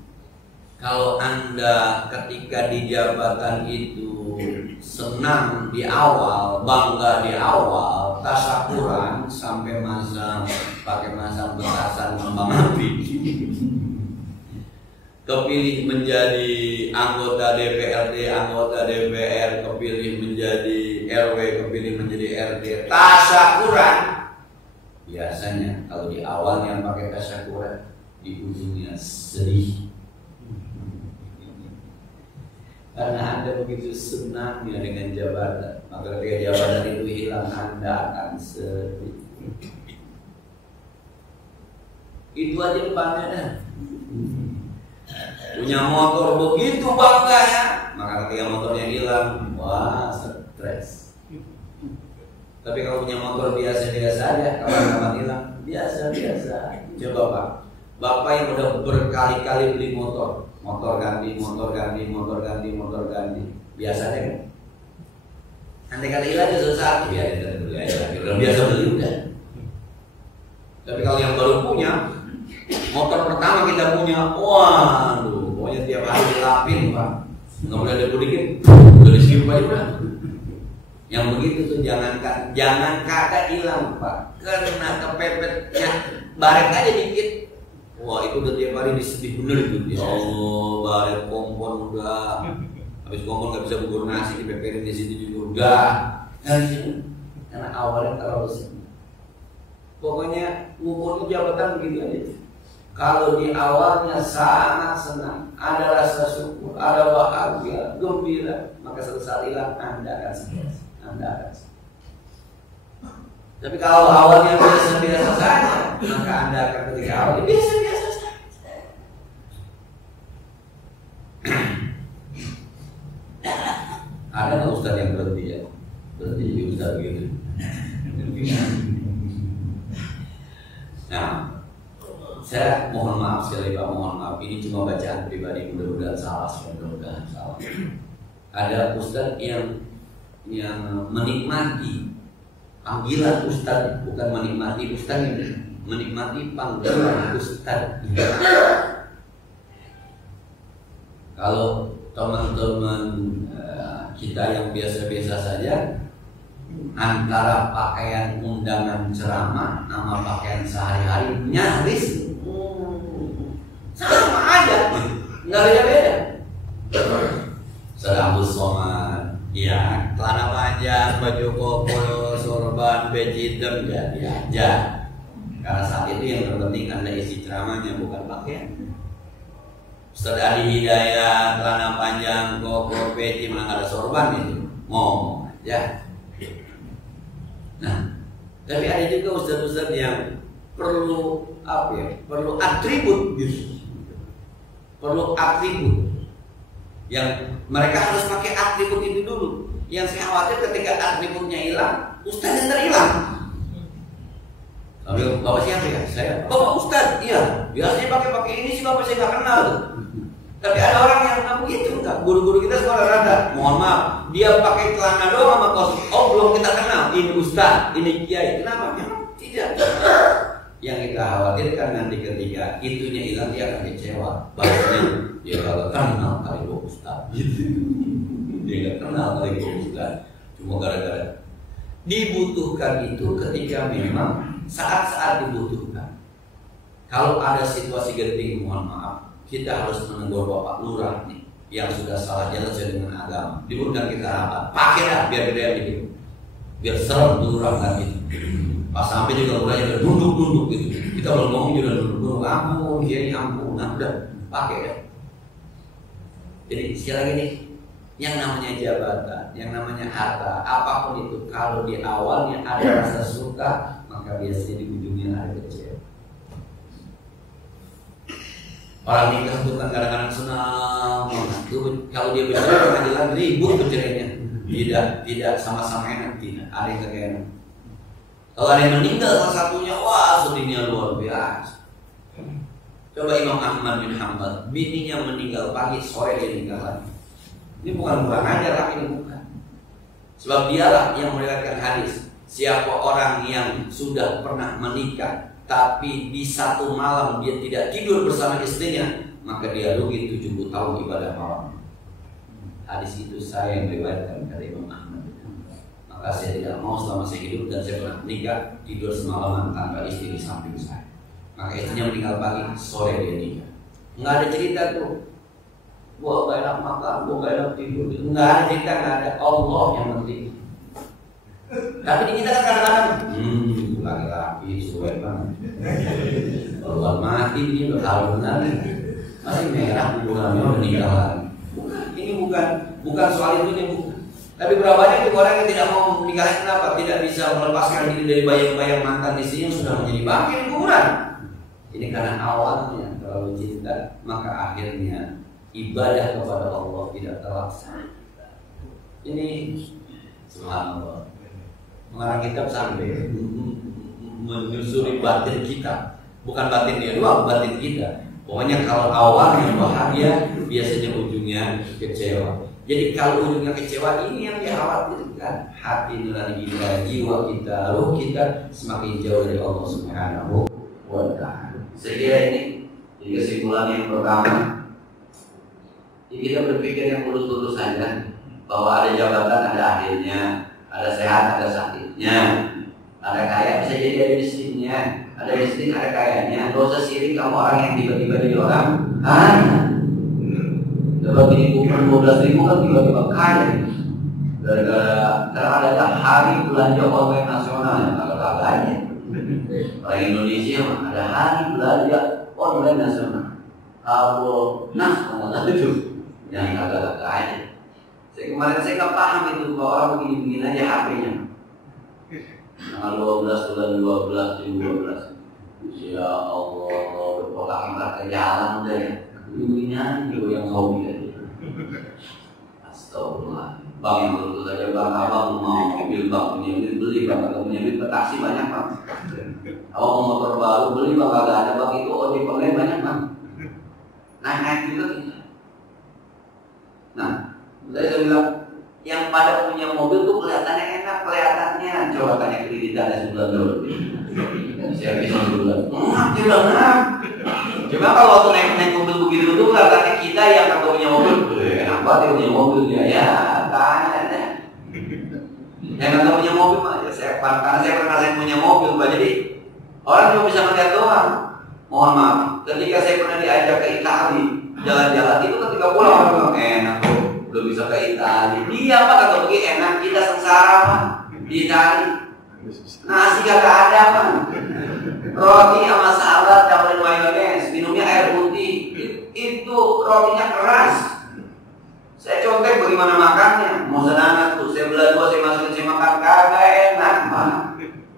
kalau Anda ketika di jabatan itu senang di awal, bangga di awal, tasyakuran sampai pakai masang petasan kembang api, kepilih menjadi anggota DPRD, anggota DPR, kepilih menjadi RW, kepilih menjadi RT, tasyakuran. Biasanya kalau di awalnya pakai tasyakuran, di ujungnya sedih. Karena Anda begitu senangnya dengan jabatan, maka ketika jabatan itu hilang, Anda akan sedih. Itu aja depannya dah. Punya motor begitu bangga ya, maka ketika motornya hilang, wah stres. Tapi kalau punya motor biasa-biasa aja, kapan-kapan hilang, biasa-biasa. Coba Pak, Bapak yang udah berkali-kali beli motor, motor ganti, biasanya kan. Andai kata hilang itu satu ya kita beli aja lagi. Udah biasa beli udah. Tapi kalau yang baru punya, motor pertama kita punya, waduh, pokoknya tiap hari dilapin Pak. Nggak boleh ada dikit, udah disium aja udah. Yang begitu tuh jangan kata hilang Pak, karena kepepetnya baret aja dikit. Wah itu udah tiap hari disedih bener itu. Ya Allah, baret kompon udah. Habis kompon nggak bisa bubur nasi, dipeperin di situ juga udah. Karena awalnya terlalu senang. Pokoknya ngukurnya jabatan begitu aja. Kalau di awalnya sangat senang, ada rasa syukur, ada bahagia, gembira, maka suatu saat hilang Anda akan stres. Tapi kalau awalnya biasa-biasa saja, maka Anda akan ketika awalnya biasa-biasa saja. Ada nggak Ustaz yang berhenti ya? Berhenti jadi Ustaz begitu. Nah, saya mohon maaf sekali Pak, mohon maaf. Ini cuma bacaan pribadi, mudah-mudahan salah. Ada Ustaz yang menikmati panggilan Ustaz, bukan menikmati Ustaz ini, menikmati panggilan Ustaz. Kalau teman-teman kita yang biasa-biasa saja, antara pakaian undangan ceramah sama pakaian sehari-hari nyaris sama aja, nggak beda-beda. Serambut somad, ya, celana panjang, baju koko, sorban, peci hitam, jadi aja. Karena saat itu yang terpenting Anda isi ceramahnya, bukan pakaian. Ustaz Adi Hidayat, celana panjang, koko, peci, mana nggak ada sorban itu, ngomong aja. Nah, tapi ada juga ustaz-ustaz yang perlu apa ya? Perlu atribut, perlu atribut. Yang mereka harus pakai atribut itu dulu. Yang saya khawatir ketika atributnya hilang, ustaz yang terhilang. Tapi bapak siapa ya? Saya, bapak ustaz. Iya, biasanya pakai ini sih bapak saya nggak kenal. Tapi ada orang yang nggak begitu, enggak. Guru-guru kita sekolah rada, mohon maaf, dia pakai celana doang sama kaos. Oh belum kita kenal, ini ustaz, ini kiai. Kenapa? Memang tidak. Yang kita khawatirkan nanti ketika itunya hilang dia akan kecewa. Bahasanya dia kalau kenal kali gua ustaz, gitu. Dia nggak kenal kali gua ustaz. Cuma gara-gara dibutuhkan itu ketika memang saat-saat dibutuhkan. Kalau ada situasi genting, mohon maaf, kita harus menegur Bapak Lurah nih yang sudah salah jalan sesuai dengan agama. Diundang kita rapat, pakai dah biar beda gitu, biar serem Lurah kan gitu. Pas sampai juga Lurahnya udah duduk gitu. Kita belum ngomong juga duduk, ampun, dia ini ampun, nah udah pakai dah. Jadi sekali lagi nih, yang namanya jabatan, yang namanya harta, apapun itu, kalau di awalnya ada rasa suka, maka biasanya di ujungnya ada kecewa. Orang nikah itu kan kadang-kadang senang, kalau dia bercerai pengadilan ribut bercerainya, tidak sama-sama enak, tidak ada yang kagak enak. Kalau ada yang meninggal salah satunya, wah sedihnya luar biasa. Coba Imam Ahmad bin Hanbal, bininya meninggal pagi, sore dia nikah lagi. Ini bukan kurang ajar lagi, ini bukan. Sebab dialah yang meriwayatkan hadis, siapa orang yang sudah pernah menikah tapi di satu malam dia tidak tidur bersama istrinya, maka dia rugi 70 tahun ibadah malam. Hadis itu saya yang meriwayatkan dari Imam Ahmad. Maka saya tidak mau selama saya hidup dan saya pernah menikah tidur semalaman tanpa istri di samping saya. Maka istrinya meninggal pagi, sore dia nikah. Nggak ada cerita tuh, gua gak enak makan, gua gak enak tidur. Nggak ada cerita, nggak ada. Allah yang penting. Tapi di kita kan kadang-kadang laki-laki suwe banget. Kalau mati ini udah tahu benar. Masih merah kuburannya udah nikah lagi. Ini bukan soal itu, ini bukan. Tapi berapa banyak orang yang tidak mau menikah, kenapa? Tidak bisa melepaskan diri dari bayang-bayang mantan istrinya yang sudah menjadi bangkai di kuburan. Ini karena awalnya terlalu cinta, maka akhirnya ibadah kepada Allah tidak terlaksana. Ini subhanallah. Mengarang kitab sampai menyusuri batin kita, bukan batin dia doang, batin kita. Pokoknya kalau awalnya bahagia, biasanya ujungnya kecewa. Jadi kalau ujungnya kecewa, ini yang dikhawatirkan. Hati nurani kita, jiwa kita, ruh kita semakin jauh dari Allah Subhanahu wa Ta'ala. Saya kira ini jadi kesimpulan yang pertama. Jadi kita berpikir yang lurus-lurus saja, bahwa ada jabatan, ada akhirnya, ada sehat, ada sakitnya, ada kaya, bisa jadi ada miskinnya, ada miskin, ada kayanya. Gak usah sirik kamu orang yang tiba-tiba jadi orang kaya. Dapat ini kupon 12.000 kan tiba-tiba kaya. Gara-gara sekarang ada hari belanja online nasional yang kagak-kagaknya. Orang Indonesia mah ada hari belanja online nasional. Kalau nasional itu yang kagak-kagaknya. Kemarin saya nggak paham itu bahwa orang begini-begini aja HP-nya. Tanggal 12 bulan 12 jam 12. Ya Allah, berpola ke jalan udah ya. Begini juga yang hobi aja. Astagfirullah. Bang yang betul saja bang, abang mau mobil bang punya duit beli bang, kalau punya duit taksi banyak bang. Abang mau motor baru beli bang, kalau ada bang itu ojek online banyak bang. Naik juga kita. Nah, saya bilang yang pada punya mobil tuh kelihatannya enak, kelihatannya. Coba tanya kreditannya sebulan dulu. Saya bisa sebulan. Enak. Coba kalau waktu naik mobil begitu tuh kelihatannya kita yang kagak punya mobil. Enak banget yang punya mobil dia. Ya, tanya deh. Yang kagak punya mobil mah ya karena saya punya mobil, Pak. Jadi orang cuma bisa melihat doang. Mohon maaf, ketika saya pernah diajak ke Itali jalan-jalan itu ketika pulang orang bilang enak tuh, udah bisa ke Itali. Dia apa kata begini enak, kita sengsara mah di Itali. Nasi kagak ada mah. Roti sama salad campurin mayones, minumnya air putih. Itu rotinya keras. Saya contek bagaimana makannya. Mau senang tuh, saya belah dua, saya masukin, saya makan kagak enak mah.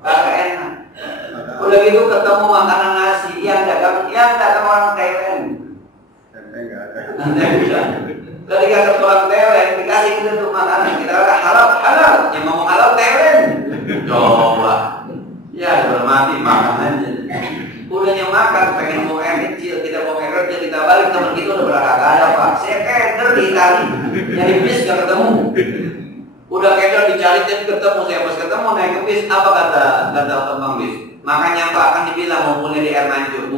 Kagak enak. Udah gitu ketemu makanan nasi yang dagang orang Thailand. Ketika ketemu orang Thailand dikasih kita tuh makanan, kita kata halal, yang ngomong halal Thailand. Coba, ya udah mati makan aja. Udahnya makan, pengen mau air kecil, kita mau air kecil, kita balik teman kita udah berangkat ada pak. Saya keder di Itali, nyari bis gak ketemu. Udah keder dicari jadi ketemu, saya pas ketemu naik ke bis, apa kata teman bis? Makanya Pak kan dibilang mau beli di air mancur,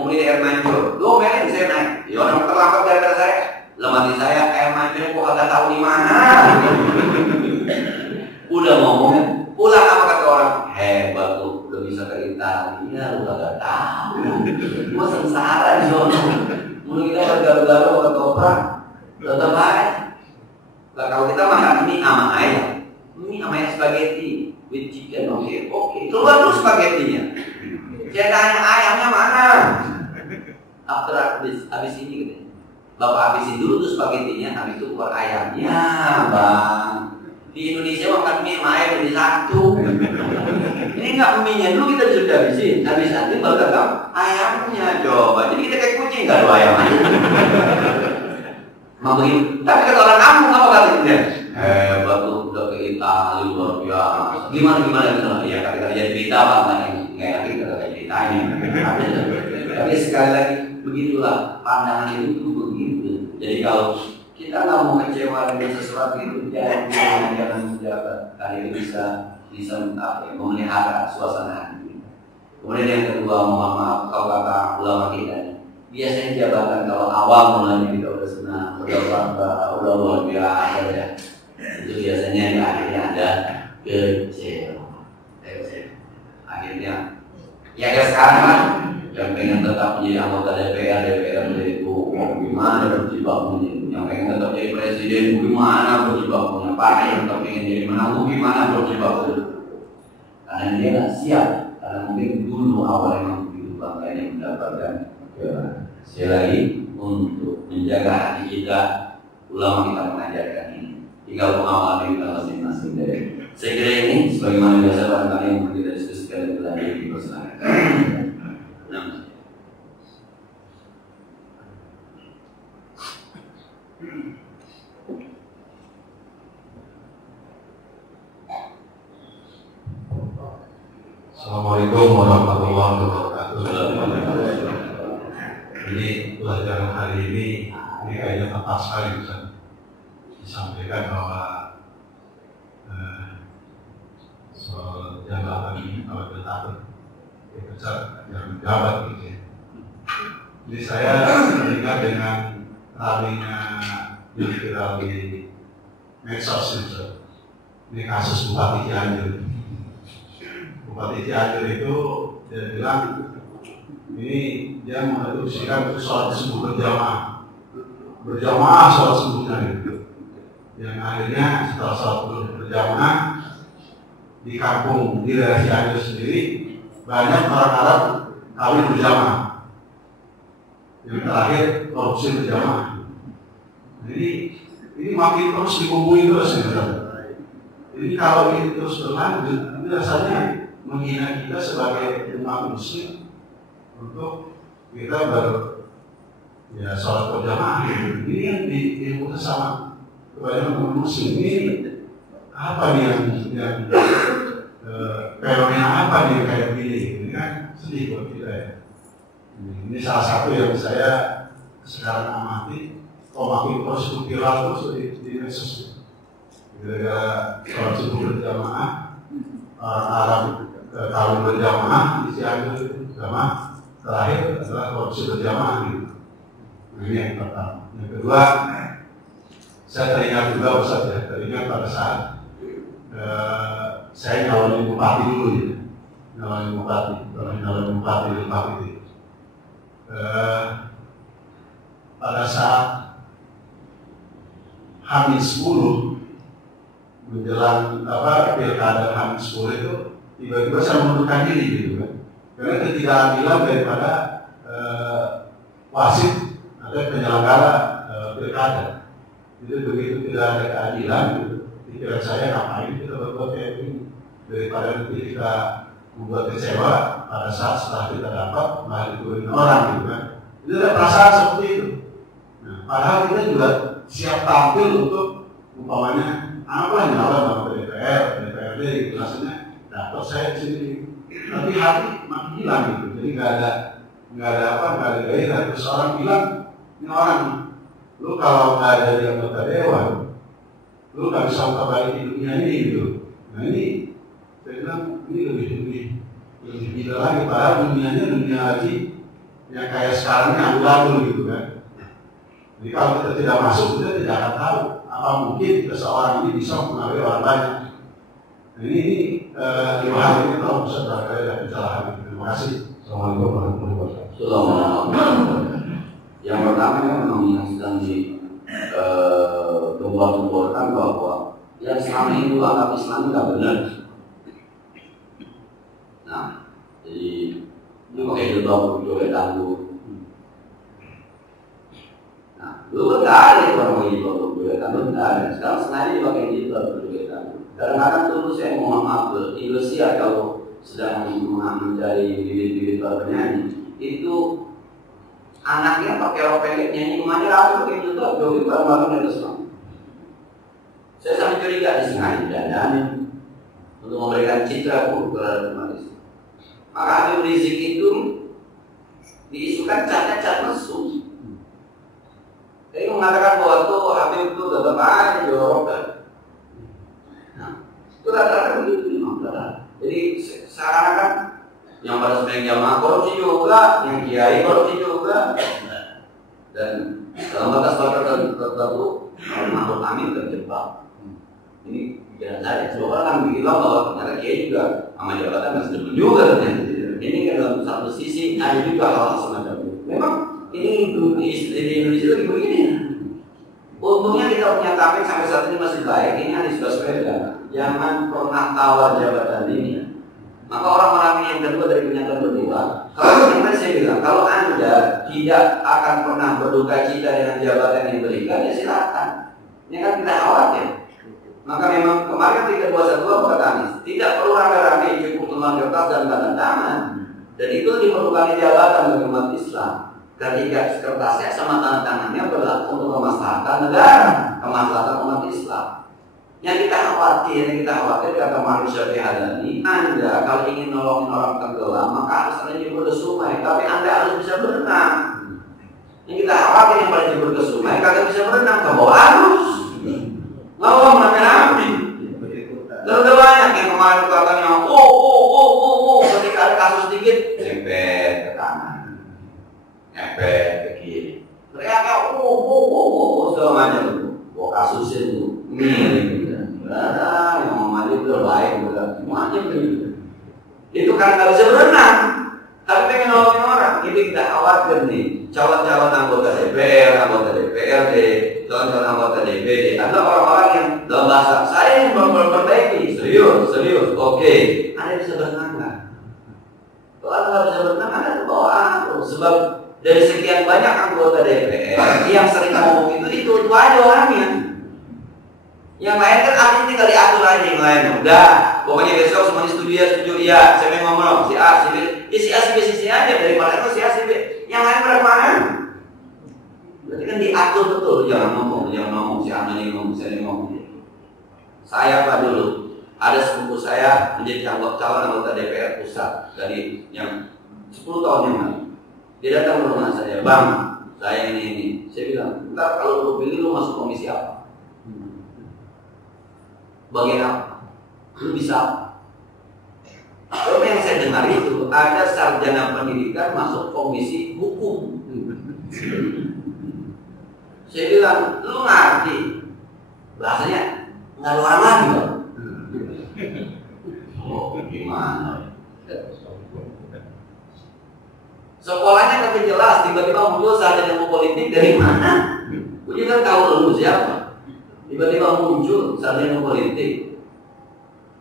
domelin saya naik. Ya orang terlambat gara-gara saya. Lemati saya air mancur kok kagak tahu di mana. Udah ngomongin, pulang apa kata orang? Hebat tuh, udah bisa ke Italia, lu kagak tahu. Gua sengsara di sana. Mulu kita bergaru-garu ke ketoprak, tetap aja. Nah, kalau kita makan mie sama ayam spaghetti with chicken, oke. Keluar dulu spagettinya. Saya tanya ayamnya mana? After habis ini gitu. Bapak habisin dulu tuh spagettinya, habis itu keluar ayamnya, bang. Di Indonesia makan mie sama ayam jadi satu. Ini nggak mie-nya dulu kita sudah habisin, habis nanti baru datang ayamnya coba. Jadi kita kayak kucing nggak ada ayam. Mau begini, tapi kata orang kampung apa katanya? Hebat tuh udah ke Italia luar biasa. Gimana gitu? Ya kata jadi berita bang, nggak yakin kata ceritanya. Tapi sekali lagi begitulah pandangan itu begitu. Jadi kalau kita nggak mau kecewa dengan sesuatu itu jangan menjaga. Kali ini bisa memelihara suasana hati. Kemudian yang kedua, mohon maaf kalau kata ulama kita. Biasanya jabatan kalau awal mulanya kita udah senang, udah bangga, udah luar biasa ya. Itu biasanya di akhirnya ada kecewa. Akhirnya, ya kayak sekarang kan, yang pengen tetap menjadi anggota DPR itu gimana berjibakunya, yang pengen tetap jadi presiden gimana berjibakunya, partai yang tetap pengen jadi menantu gimana berjibakunya. Karena dia nggak siap, karena mungkin dulu awal memang begitu bangganya mendapatkan. Sekali lagi untuk menjaga hati kita, ulama kita mengajarkan ini. Tinggal pengamalan kita masing-masing dari. Saya kira ini sebagaimana biasa barangkali yang kita diskusikan lebih lanjut di persilakan. Assalamualaikum warahmatullahi wabarakatuh. Jadi pelajaran hari ini kayaknya tepat sekali bisa disampaikan bahwa soal jabatan ini kalau kita takut dikejar yang menjabat gitu ya. Jadi saya teringat dengan ramainya yang viral di medsos itu. Ini kasus Bupati Cianjur. Bupati Cianjur itu dia bilang ini dia menginstruksikan sholat subuh berjamaah sholat subuhnya gitu. Yang akhirnya setelah sholat subuh berjamaah di kampung di daerah Cianjur sendiri banyak orang Arab kawin berjamaah. Yang terakhir korupsi berjamaah. Jadi ini makin terus dikumpulin terus ya. Jadi kalau ini terus berlanjut, ini rasanya menghina kita sebagai umat muslim untuk kita ya sholat berjamaah. Ini yang diputus sama kebanyakan umat muslim. Ini apa nih yang fenomena apa nih yang kayak begini? Ini kan sedih buat kita ya. Ini salah satu yang saya sekarang amati, makin terus viral terus di medsos. Gara-gara sholat subuh berjamaah, orang Arab kawin berjamaah di Cianjur berjamaah, terakhir adalah korupsi berjamaah gitu. Ini yang pertama. Yang kedua, saya teringat juga Ustaz ya, teringat pada saat saya nyalonin bupati dulu ya, nyalonin bupati di Bupati. Pada saat H-10 menjelang pilkada H-10 itu tiba-tiba saya mengundurkan diri gitu kan, karena ketidakadilan daripada wasit atau penyelenggara pilkada. Jadi begitu tidak ada keadilan, gitu, pikiran saya ngapain kita berbuat kayak ini daripada nanti kita membuat kecewa pada saat setelah kita dapat malah diturunin orang gitu kan. Itu ada perasaan seperti itu. Nah, padahal kita juga siap tampil untuk umpamanya apa nyalon sama DPRD gitu, maksudnya dapat saya sendiri, tapi hati makin hilang gitu. Jadi nggak ada gairah. Terus orang bilang, ini orang, lu kalau nggak ada di anggota dewan, lu nggak bisa memperbaiki dunia ini gitu. Nah ini saya bilang ini lebih gila lagi, padahal dunianya dunia lagi yang kayak sekarang ini amburadul gitu kan. Jadi kalau kita tidak masuk, kita tidak akan tahu apa mungkin seseorang ini bisa mengaruhi orang banyak. Nah, ini lima hari ini kalau bisa berkali ada kesalahan. Terima kasih. Assalamualaikum warahmatullahi wabarakatuh. Yang pertama memang yang sedang digembor-gemborkan bahwa yang selama ini anggap Islam nggak benar. Nah, jadi ini pakai jodoh tangguh. Dulu nggak ada orang begitu berjoget tangan, nggak ada. Sekarang sengaja dipakai gitu berjoget tangan. Kadang-kadang dulu saya mohon maaf Indonesia kalau sedang mencari bibit-bibit penyanyi itu anaknya pakai rok pendek nyanyi kemana rapi pakai juga joget bareng-bareng di Islam. Saya sampai curiga disengaja dandanin untuk memberikan citra buruk terhadap umat Islam. Maka Habib Rizik itu diisukan cat mesum. Jadi mengatakan bahwa itu Habib itu tetap aja jorok. Nah, itu rata-rata begitu memang. Jadi seakan-akan yang pada sebenarnya jamaah korupsi juga, yang kiai korupsi juga, dan dalam batas-batas tertentu makhluk amin terjebak. Ini pikiran saya. Coba orang bilang bahwa ternyata kiai juga sama jabatan masih demen juga ternyata. Ini kan dalam satu sisi ada juga hal semacam itu. Memang ini di Indonesia lagi begini. Untungnya kita punya topik sampai saat ini masih baik. Ini Anies Baswedan. Jangan pernah tawar jabatan ini. Maka orang-orang yang kedua dari pernyataan berdua, kalau yang saya bilang, kalau Anda tidak akan pernah berduka cita dengan jabatan yang diberikan, ya silakan. Ini kan kita khawatir. Maka memang kemarin 3212 kata Anies, tidak perlu rame-rame cukup teman kertas dan tanda tangan. Dan itu diperlukan jabatan bagi umat Islam. Ketika kertasnya sama tanda tangannya berlaku untuk kemaslahatan negara, kemaslahatan umat Islam. Yang kita khawatir kata manusia Hadani, Anda kalau ingin nolongin orang tenggelam, maka harus ada yang berdesumai, tapi Anda harus bisa berenang. Yang kita khawatir yang pada jebur ke sungai kagak bisa berenang, ke bawah arus. Ngawang rame-rame. Terus banyak yang kemarin katanya, ketika ada kasus dikit, nyempet ke kanan, nyempet ke kiri. Teriaknya, segala macam itu. Kasus itu, ada yang memadu itu baik, semuanya begitu. Itu kan nggak bisa berenang, tapi pengen nolongin orang. Itu kita khawatir nih, calon-calon anggota DPR, anggota DPRD, calon-calon anggota DPD adalah orang-orang yang dalam bahasa saya yang memperbaiki. Serius, oke. Anda bisa berenang nggak? Kalau Anda nggak bisa berenang, Anda ke bawah. Sebab dari sekian banyak anggota DPR yang sering ngomong itu aja orangnya. Yang lain kan artinya tinggal diatur aja yang lain. Udah, pokoknya besok semuanya setuju ya. Saya mau ngomong si A, si B, si A, si B, si aja daripada itu si A, si B. Yang lain pada mana? Berarti kan diatur betul. Jangan ngomong si A ini ngomong, si A ini ngomong. Saya Pak dulu ada sepupu saya menjadi calon anggota DPR pusat dari yang 10 tahun yang lalu. Dia datang ke rumah saya, Bang, saya ini. Saya bilang, ntar kalau lu pilih lu masuk komisi apa? Bagian apa? Lu bisa apa? Tapi yang saya dengar itu ada sarjana pendidikan masuk komisi hukum. Saya bilang, lu ngerti? Bahasanya nggak ada orang lagi, Bang. Oh, gimana? Sekolahnya kan jelas, tiba-tiba muncul sarjana politik dari mana? Gue kan tahu lu siapa. Tiba-tiba muncul sarjana politik.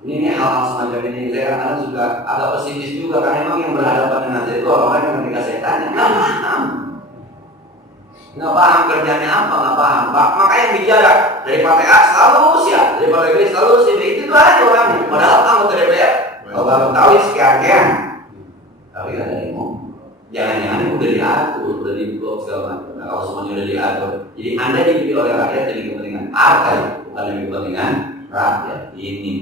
Ini hal-hal semacam ini saya kadang juga agak pesimis juga karena memang yang berhadapan dengan saya itu orang-orang yang ketika saya tanya nggak paham kerjanya apa, nggak paham. Makanya yang bicara dari partai A selalu siap, dari partai B selalu si B itu aja orangnya. Padahal anggota DPR kalau tahu sekian-sekian, tapi kan ada yang ngomong. Jangan-jangan udah diatur, udah diblok segala macam. Nah, kalau semuanya udah diatur, jadi Anda dipilih oleh rakyat demi kepentingan partai, bukan demi kepentingan rakyat. Ini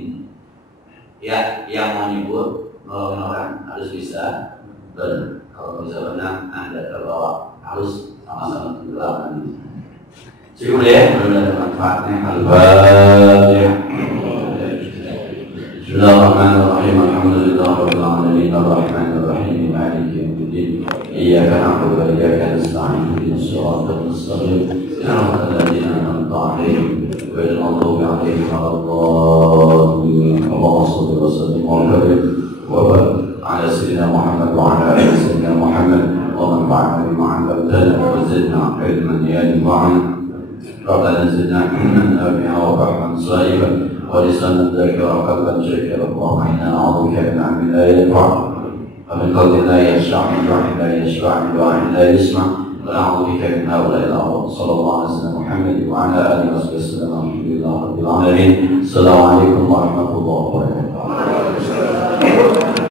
ya yang mau nyebut nolongin orang harus bisa berenang. Kalau bisa berenang, Anda terbawa harus sama-sama tenggelam. Cukup ya, mudah-mudahan manfaatnya. Al-Fatihah. Bismillahirrahmanirrahim. Alhamdulillahirabbil alamin. Arrahmanir rahim. Maliki yaumiddin. Iyyaka na'budu wa iyyaka nasta'in. Ihdinas siratal mustaqim. Siratal ladzina an'amta 'alaihim ghairil maghdubi 'alaihim waladdallin. Allahumma shalli wa sallim wa barik wa barik ala sayyidina Muhammad wa ala ali sayyidina Muhammad wa manfa'na bima 'allamtana wa zidna 'ilman ya nafa'ana. Rabbana zidna 'ilman nafi'an wa fahman sa'iban ولسانا ذاكرا قلبا شاكرا اللهم انا نعوذ بك من علم لا ينفع ومن قلب لا يخشع من دعاء لا يشفع من دعاء لا يسمع ونعوذ بك من هؤلاء الامراض صلى الله على سيدنا محمد وعلى اله وصحبه وسلم الحمد لله رب العالمين السلام عليكم ورحمه الله وبركاته.